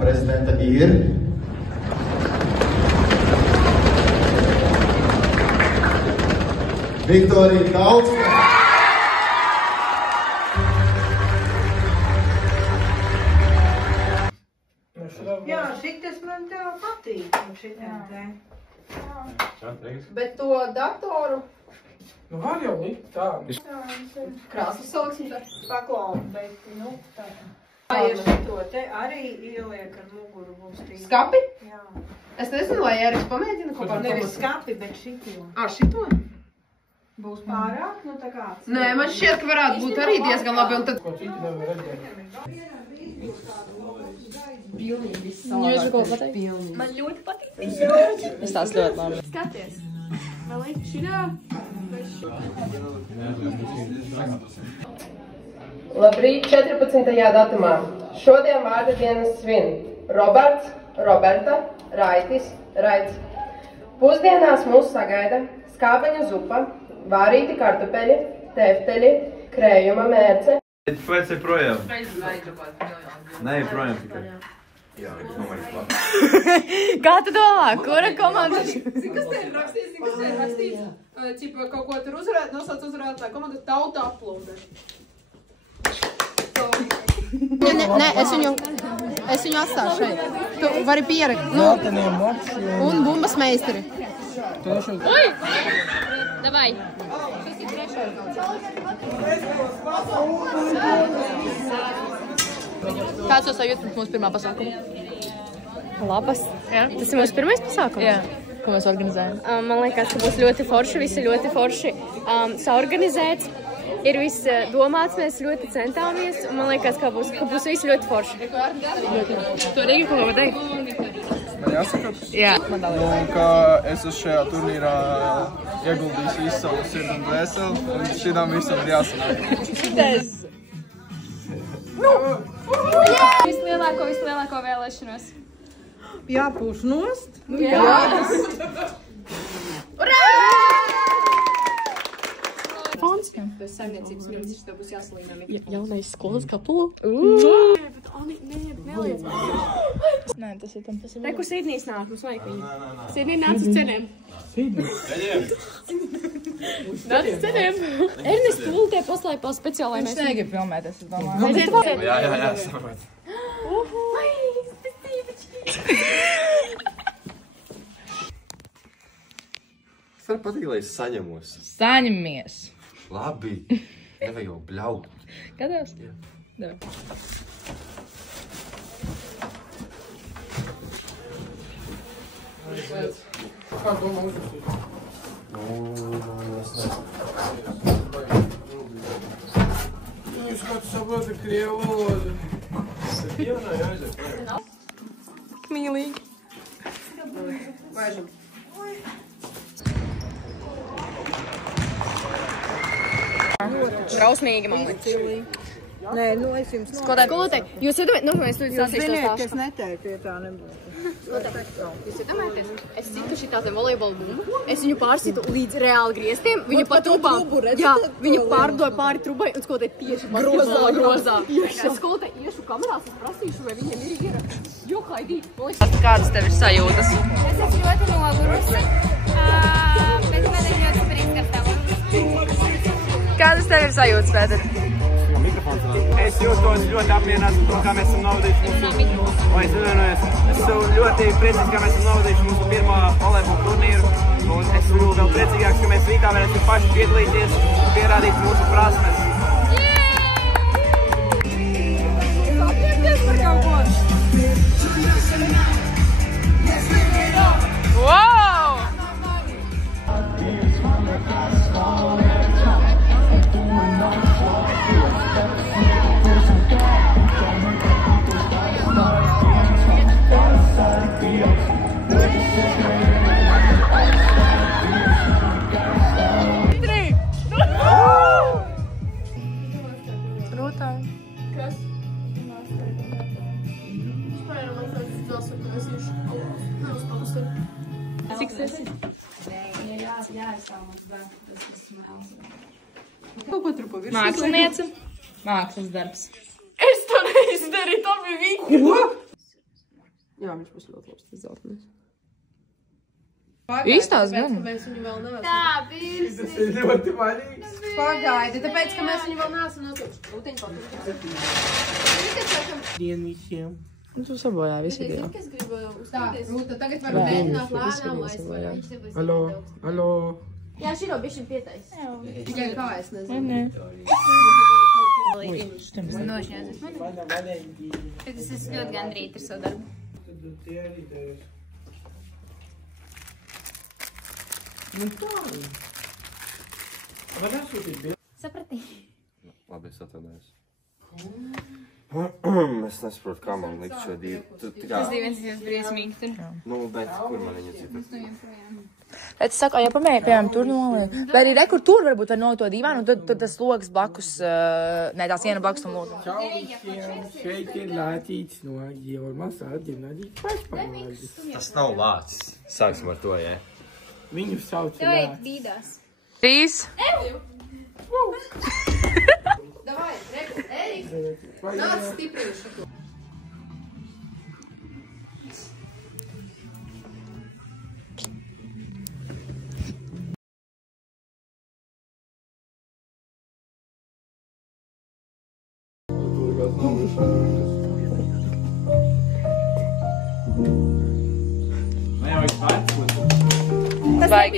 Prezidenta ir Viktorija Tautsne. Jā, šitas man tev patīk. Bet to datoru... Nu, var jau likt tā. Krāsas saliksim tā. Paklau, bet, nu, tā. Ja šito te arī ieliek ar muguru būs tīk. Skapi? Jā. Es nezinu, vai Eriks pamēģina kaut kādu. Nevis skapi, bet šito. Šito? Būs pārāk, nu tā kā. Nē, man šķiet, ka varētu būt arī diezgan labi, un tad... Ko citi nevar redzēt. Pilnīgi viss Jūs savādāk. ko pateikt? Pilnīgi. Man ļoti patīk. Es tās ļoti labi. Skaties. Vēl ir šitā. Labrīt, 14. datumā. Šodien vārda dienas svin. Roberts, Roberta, Raitis, Raits. Pusdienās mūs sagaida skābeņu zupa, vārīti kartupeļi, tefteļi, krējuma mērce. Pēc ir projām. Nē, projām tikai. Jā, Kā tu domā, kura komanda? Zini, kas te ir rakstīts? Čipa kaut ko tur uzvarēt, nosauc uzvarētāju komandu Tauta aplūde. Nē, es viņu atstāšu šeit. Tu vari pierakt. Un bumbas meistari. Ui! Davai! Kāds jūs sajūt pirms mūsu pirmā pasākuma? Labas. Jā. Tas ir mūsu pirmais pasākums? Jā. Ko mēs organizējam? Man liekas, ka būs ļoti forši, visi ļoti forši saorganizēts. Ir viss domāts, mēs ļoti centāmies, un man liekas, ka būs viss ļoti forši. Tu Rīgi kaut ko pateikt? Man jāsaka, Jā. un ka es uz šajā turnīrā ieguldīšu visu savu sirdi un dvēseli, un šitām visam ir jāsanāk. Vislielāko vēlēšanos. Jāpūš nost. Bez saimniecības ministrs tev būs jāsalīnā mikrofons. Jaunais skolas kaplo. Bet Ani, neliec. Nē, tas ir tam. Reku Sidnijs nāk, mums vajag viņu. Sidnij nāc uz cenēm. Nāc uz cenēm. Ernest Pultē paslēpās speciālai mēs. Viņš negrib filmēties, es domāju. Jā, samēt. Es varu pateikt, lai es saņemos. Saņemies. Labi. Nevajag jau bļaut. Gadās? Jā. Kā domā uzrakstīt? Jūs kāds saprota krievu valodu. Mīlīgi. Vaižam. Drausmīgi, man liekas. Nē, nu es jums Skolotāji, jūs iedomājaties, nu, es Jūs ziniet, ka es neteiktu, ja tā nebūtu. Jūs iedomājaties, es citu šitā te volejbola bumbu, es viņu pārsitu līdz reāli griestiem, viņa pa trubām, jā, viņa pārdoja pāri trubai un skolotāji tieši grozā. Es skolotāji iešu kamerās, es prasīšu, vai viņiem ir iera. Jo, Haidī, man liekas. Kādas tev ir sajūtas? Es esmu ļoti nogurusi, bet man ir ļoti prieks, ka tev. Kādas tev ir sajūtas, Pēter? Es jūtos ļoti apmierināts par to, kā mēs esam novadījuši mūsu... Es esmu ļoti priecīgs, ka mēs esam novadījuši mūsu pirmo volejbola turnīru. Un es esmu vēl priecīgāks, ka mēs rītā varēsim paši piedalīties un pierādīt mūsu prasmes. Sapieties par kaut ko. Wow! Cik tas ir? Māksliniece. Mākslas darbs. Es to neizdarīju, tā bija viņa. Jā, viņš būs ļoti labs, tas zeltnis. Īstās gan. Mēs viņu vēl neesam. Tā, pirsi. Tas ir ļoti manīgs. Pagaidi, tāpēc, ka mēs viņu vēl neesam nosūkuši. Ūteņu Un tu sabojā visu dienu. Tā, Rūta, tagad varam mēģināt lēnām aizvarēt. Alo. Jā, širo bišķiņ pietais. Tikai kā es nezinu. Nošņāzes mani. Bet es esmu ļoti gandrīt ar savu darbu. Saprati? Labi, es atvainojos. Es nesaprotu, kā man likt šo divu. Tas divens ir briesmīgi tur. Nu, bet kur man viņa cita? Es saku, ja pamēģināju, piemēram, tur noliek. Vai arī rekur tur varbūt var nolikt to dīvānu, un tad tas logs blakus, ne, tā siena blakus tam logam. Čau visiem, šeit ir Lātīts no Jormas atģimnādīt pašpārvaldes. Tas nav lācis. Sāksim ar to, jā. Viņu sauc Tev ej Lācis. dīdās. 3. Davai, reku, Erika. Nāc stiprīšu. Vajag.